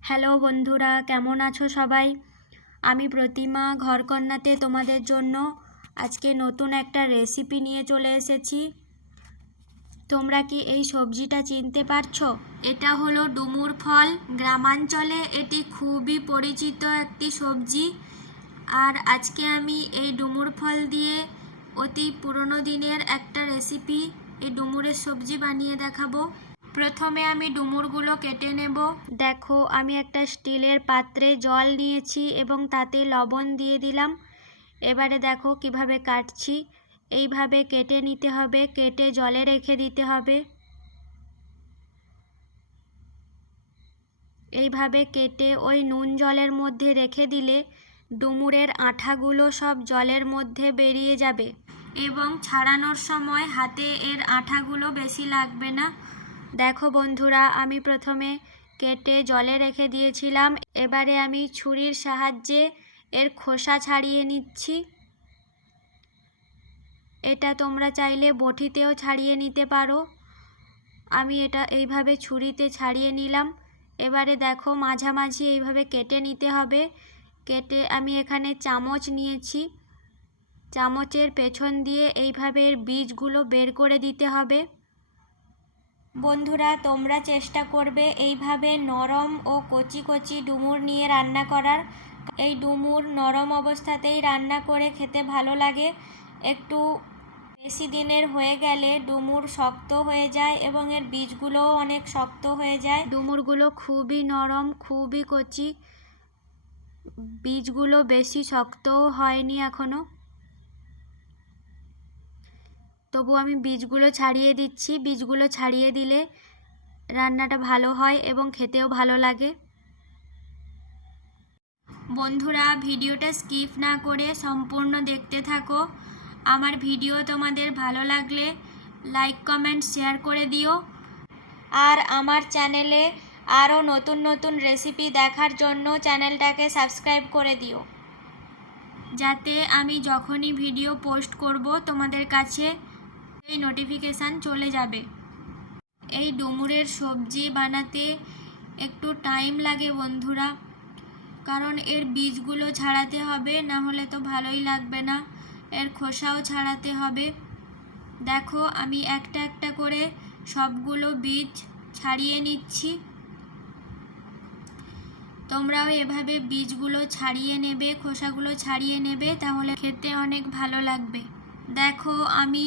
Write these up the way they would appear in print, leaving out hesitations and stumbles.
Hello বন্ধুরা, কেমন আছো সবাই? আমি প্রতিমা ঘরকন্নাতে তোমাদের জন্য আজকে নতুন একটা রেসিপি নিয়ে চলে এসেছি। তোমরা কি এই সবজিটা চিনতে পারছো? এটা হলো ডুমুর ফল। গ্রামাঞ্চলে এটি খুবই পরিচিত একটি সবজি। আর আজকে আমি এই ডুমুর ফল দিয়ে অতি পুরনো দিনের একটা রেসিপি, এই ডুমুরের সবজি বানিয়ে দেখাবো। প্রথমে আমি ডুমুরগুলো কেটে নেব। দেখো, আমি একটা স্টিলের পাত্রে জল নিয়েছি এবং তাতে লবণ দিয়ে দিলাম। এবারে দেখো কিভাবে কাটছি। এইভাবে কেটে নিতে হবে, কেটে জলে রেখে দিতে হবে। এইভাবে কেটে ওই নুন জলের মধ্যে রেখে দিলে ডুমুরের আঠাগুলো সব জলের মধ্যে বেরিয়ে যাবে এবং ছাড়ানোর সময় হাতে এর আঠাগুলো বেশি লাগবে না। দেখো বন্ধুরা, আমি প্রথমে কেটে জলে রেখে দিয়েছিলাম। এবারে আমি ছুরির সাহায্যে এর খোসা ছাড়িয়ে নিচ্ছি। এটা তোমরা চাইলে বটিতেও ছাড়িয়ে নিতে পারো। আমি এটা এইভাবে ছুরিতে ছাড়িয়ে নিলাম। এবারে দেখো, মাঝামাঝি এইভাবে কেটে নিতে হবে। কেটে আমি এখানে চামচ নিয়েছি। চামচের পেছন দিয়ে এইভাবে এর বীজগুলো বের করে দিতে হবে। বন্ধুরা, তোমরা চেষ্টা করবে এইভাবে নরম ও কচি কচি ডুমুর নিয়ে রান্না করার। এই ডুমুর নরম অবস্থাতেই রান্না করে খেতে ভালো লাগে। একটু বেশি দিনের হয়ে গেলে ডুমুর শক্ত হয়ে যায় এবং এর বীজগুলোও অনেক শক্ত হয়ে যায়। ডুমুরগুলো খুবই নরম, খুবই কচি, বীজগুলো বেশি শক্তও হয়নি এখনো। তবু আমি বীজগুলো ছাড়িয়ে দিচ্ছি। বীজগুলো ছাড়িয়ে দিলে রান্নাটা ভালো হয় এবং খেতেও ভালো লাগে। বন্ধুরা, ভিডিওটা স্কিপ না করে সম্পূর্ণ দেখতে থাকো। আমার ভিডিও তোমাদের ভালো লাগলে লাইক, কমেন্ট, শেয়ার করে দিও। আর আমার চ্যানেলে আরও নতুন নতুন রেসিপি দেখার জন্য চ্যানেলটাকে সাবস্ক্রাইব করে দিও, যাতে আমি যখনই ভিডিও পোস্ট করব তোমাদের কাছে এই নোটিফিকেশান চলে যাবে। এই ডুমুরের সবজি বানাতে একটু টাইম লাগে বন্ধুরা, কারণ এর বীজগুলো ছাড়াতে হবে, না হলে তো ভালোই লাগবে না। এর খোসাও ছাড়াতে হবে। দেখো, আমি একটা একটা করে সবগুলো বীজ ছাড়িয়ে নিচ্ছি। তোমরাও এভাবে বীজগুলো ছাড়িয়ে নেবে, খোসাগুলো ছাড়িয়ে নেবে, তাহলে খেতে অনেক ভালো লাগবে। দেখো, আমি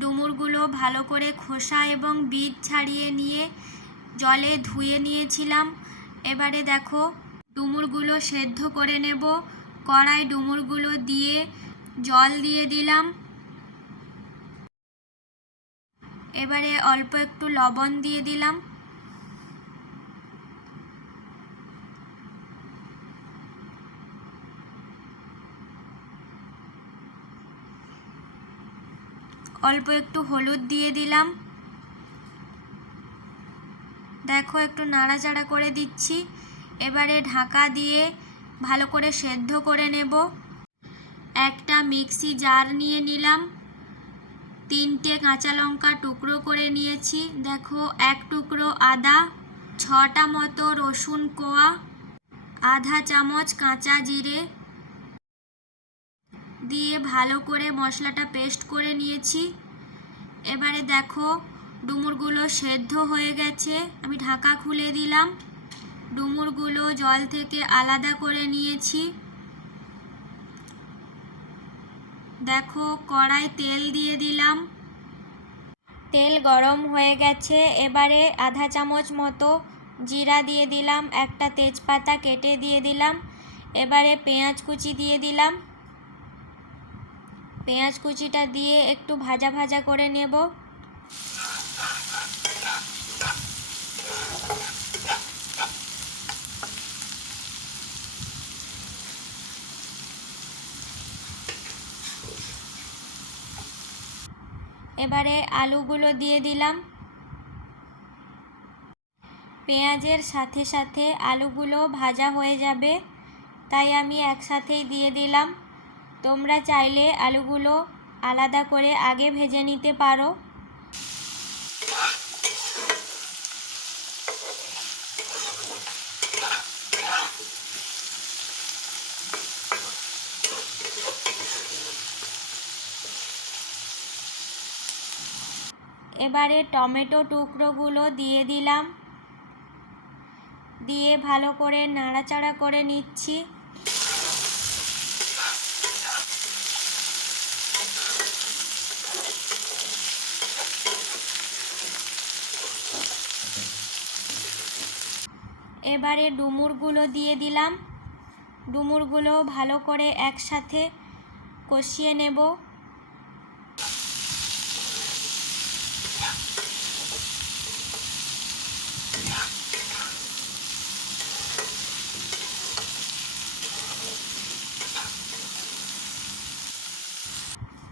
ডুমুরগুলো ভালো করে খোসা এবং বীজ ছাড়িয়ে নিয়ে জলে ধুয়ে নিয়েছিলাম। এবারে দেখো, ডুমুরগুলো সেদ্ধ করে নেব। কড়াই ডুমুরগুলো দিয়ে জল দিয়ে দিলাম। এবারে অল্প একটু লবণ দিয়ে দিলাম। অল্প একটু হলুদ দিয়ে দিলাম। দেখো, একটু নাড়াচাড়া করে দিচ্ছি। এবারে ঢাকা দিয়ে ভালো করে সেদ্ধ করে নেব। একটা মিক্সি জার নিয়ে নিলাম। 3টে কাঁচা লঙ্কা টুকরো করে নিয়েছি। দেখো, এক টুকরো আদা, 6টা মতো রসুন কোয়া, আধা চামচ কাঁচা জিরে দিয়ে ভালো করে মশলাটা পেস্ট করে নিয়েছি। এবারে দেখো, ডুমুরগুলো সেদ্ধ হয়ে গেছে। আমি ঢাকা খুলে দিলাম। ডুমুরগুলো জল থেকে আলাদা করে নিয়েছি। দেখো, কড়াই তেল দিয়ে দিলাম। তেল গরম হয়ে গেছে। এবারে আধা চামচ মতো জিরা দিয়ে দিলাম, একটা তেজপাতা কেটে দিয়ে দিলাম। এবারে পেঁয়াজ কুচি দিয়ে দিলাম। পেঁয়াজ কুচিটা দিয়ে একটু ভাজা ভাজা করে নেব। এবারে আলুগুলো দিয়ে দিলাম। পেঁয়াজের সাথে সাথে আলুগুলো ভাজা হয়ে যাবে, তাই আমি একসাথেই দিয়ে দিলাম। তোমরা চাইলে আলুগুলো আলাদা করে আগে ভেজে নিতে পারো। এবারে টমেটো টুকরোগুলো দিয়ে দিলাম, দিয়ে ভালো করে নাড়াচাড়া করে নিচ্ছি। এবারে ডুমুরগুলো দিয়ে দিলাম, ডুমুরগুলো ভালো করে একসাথে কষিয়ে নেব।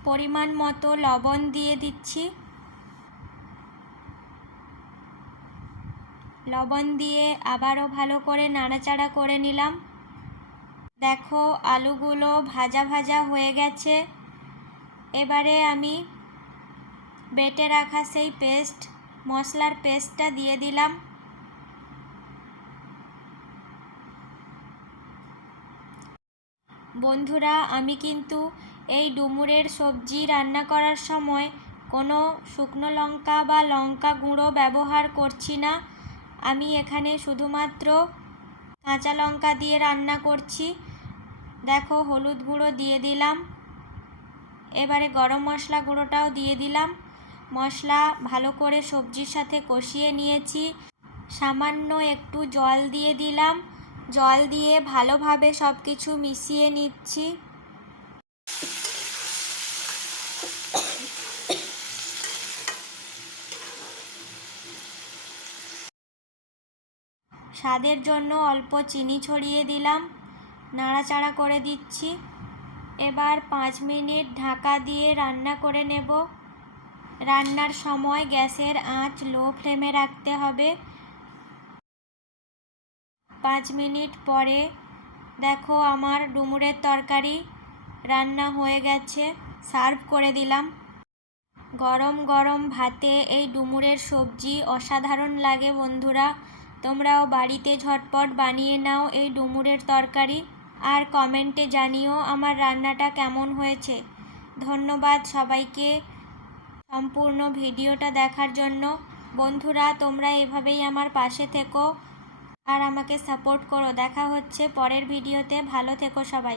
পরিমাণ মতো লবণ দিয়ে দিচ্ছি, লবণ দিয়ে আবারও ভালো করে নাড়াচাড়া করে নিলাম। দেখো আলুগুলো ভাজা ভাজা হয়ে গেছে। এবারে আমি বেটে রাখা সেই মশলার পেস্টটা দিয়ে দিলাম। বন্ধুরা, আমি কিন্তু এই ডুমুরের সবজি রান্না করার সময় কোনো শুকনো লঙ্কা বা লঙ্কা গুঁড়ো ব্যবহার করছি না। আমি এখানে শুধুমাত্র কাঁচা লঙ্কা দিয়ে রান্না করছি। দেখো হলুদ গুঁড়ো দিয়ে দিলাম, এবারে গরম মশলা গুঁড়োটাও দিয়ে দিলাম। মশলা ভালো করে সবজির সাথে কষিয়ে নিয়েছি। সামান্য একটু জল দিয়ে দিলাম, জল দিয়ে ভালোভাবে সব কিছু মিশিয়ে নিচ্ছি। স্বাদের জন্য অল্প চিনি ছড়িয়ে দিলাম, নাড়াচাড়া করে দিচ্ছি। এবার 5 মিনিট ঢাকা দিয়ে রান্না করে নেব। রান্নার সময় গ্যাসের আঁচ লো ফ্লেমে রাখতে হবে। 5 মিনিট পরে দেখো আমার ডুমুরের তরকারি রান্না হয়ে গেছে। সার্ভ করে দিলাম। গরম গরম ভাতে এই ডুমুরের সবজি অসাধারণ লাগে বন্ধুরা। তোমরাও বাড়িতে ঝটপট বানিয়ে নাও এই ডুমুরের তরকারি, আর কমেন্টে জানিও আমার রান্নাটা কেমন হয়েছে। ধন্যবাদ সবাইকে সম্পূর্ণ ভিডিওটা দেখার জন্য। বন্ধুরা, তোমরা এভাবেই আমার পাশে থেকো আর আমাকে সাপোর্ট করো। দেখা হচ্ছে পরের ভিডিওতে। ভালো থেকো সবাই।